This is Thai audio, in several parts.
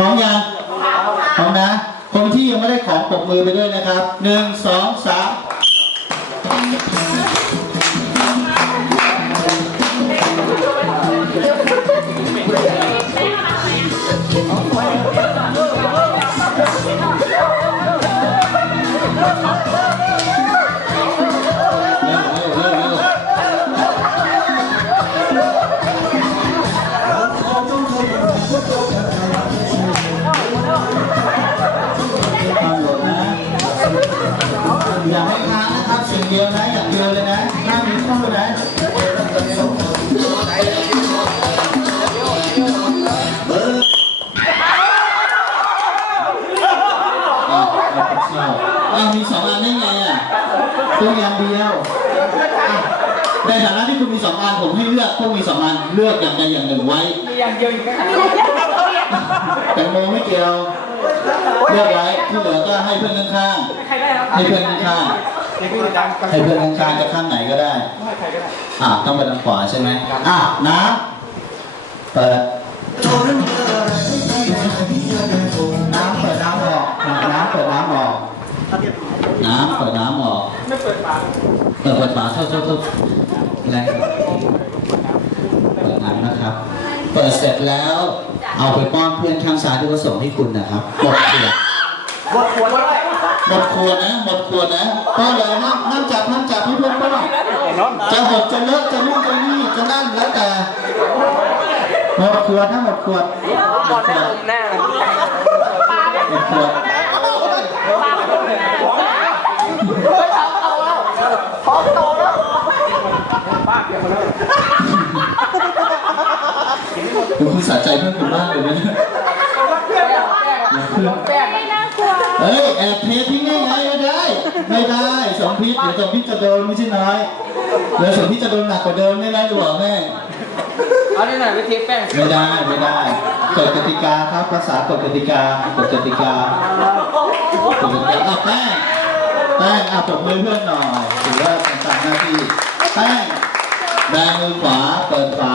พร้อมยังพร้อมนะ คนที่ยังไม่ได้ของปกมือไปด้วยนะครับหนึ่งสองสาม อย่าให้ค้างนะครับสิ่งเดียวนะอย่างเดียวเลยนะห้ามมีคู่นะอ้าวอ้าวมีสองอันได้ไงอะตัวอย่างเดียวอะในฐานะที่คุณมีสองอันผมให้เลือกพวกมีสองอันเลือกอย่างใดอย่างหนึ่งไว้มีอย่างเดียวอยู่ข้างหลังแตงโมไม่เกี่ยว เลือกไว้ที่เหลือก็ให้เพื่อนข้างใครได้ครับๆให้เพื่อนข้างเดี๋ยวพี่จะดังๆให้เพื่อนข้างๆจะข้างไหนก็ได้ให้ใครก็ได้อะต้องไปทางขวาใช่ไหมอะน้ำเปิดน้ำเปิดน้ำออกน้ำเปิดน้ำออกน้ำเปิดน้ำออกไม่เปิดฝาเปิดเปิดฝาโทษโทษโทษแรงเปิดน้ำนะครับ เปิดเสร็จแล้ว เอาไปป้อนเพื่อนข้างซ้ายที่เขาส่งให้คุณนะครับหมดขวดหมดขวดแล้วหมดขวดนะหมดขวดนะป้อนเลยห้ามห้ามจับห้ามจับให้เพื่อนป้อนจะหดจะเลอะจะนู่นจะนี่จะนั่นแล้วแต่หมดขวดนะหมดขวดหมดขวดแน่เลยหมดขวดป้าเกี่ยวมาแล้ วคุณสะใจเพื่อนคุณมากเลยนะเนี่ยแป้งไม่น่ากลัวเฮ้ยแอบเททิ้งได้ไงไม่ได้ ไม่ได้สมพิษเดี๋ยวสมพิษจะโดนไม่ใช่น้อยเดี๋ยวสมพิษจะโดนหนักกว่าเดิมไม่ได้หรือเปล่าแม่เอาที่ไหนไปเทแป้งไม่ได้ไม่ได้กฎกติกาครับภาษากฎกติกากฎกติกากฎกติกาอะแป้งแป้งอะปรบมือเพื่อนหน่อยถือว่าเป็นตามหน้าที่แป้งแบมือขวาเปิดฝา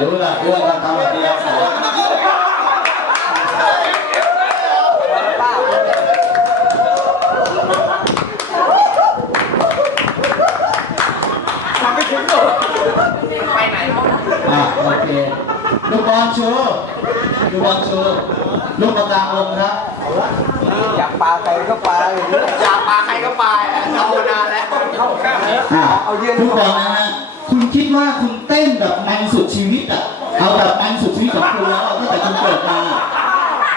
รู้ละอ้วนก็ทำแบบนี้สอนอะโอเคลูกบอลชูลูกบอลชูลูกประกาองค์ครับอยากปลาใครก็ปลาอยากปลาใครก็ปลาเอามานานแล้วเอาเยืนลูกบอลนะ คุณคิดว่าคุณเต้นแบบมันสุดชีวิตอะ เอาแบบมันสุดชีวิตของคุณแล้วตั้งแต่คุณเกิดมา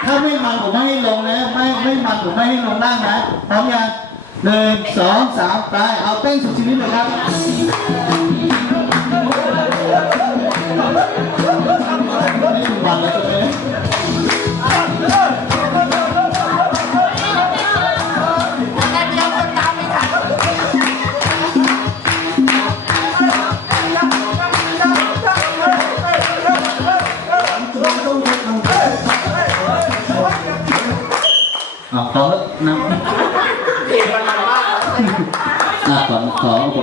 ถ้าไม่มันผมไม่ให้ลงนะ ไม่ไม่มันผมไม่ให้ลงนั่งนะพร้อมยังหนึ่งสองสามไป เอาเต้นสุดชีวิตเลยครับไม่ถึงวันแล้วใช่ไหม เอาขอน้ำเกมมันมันมากอะขอขอ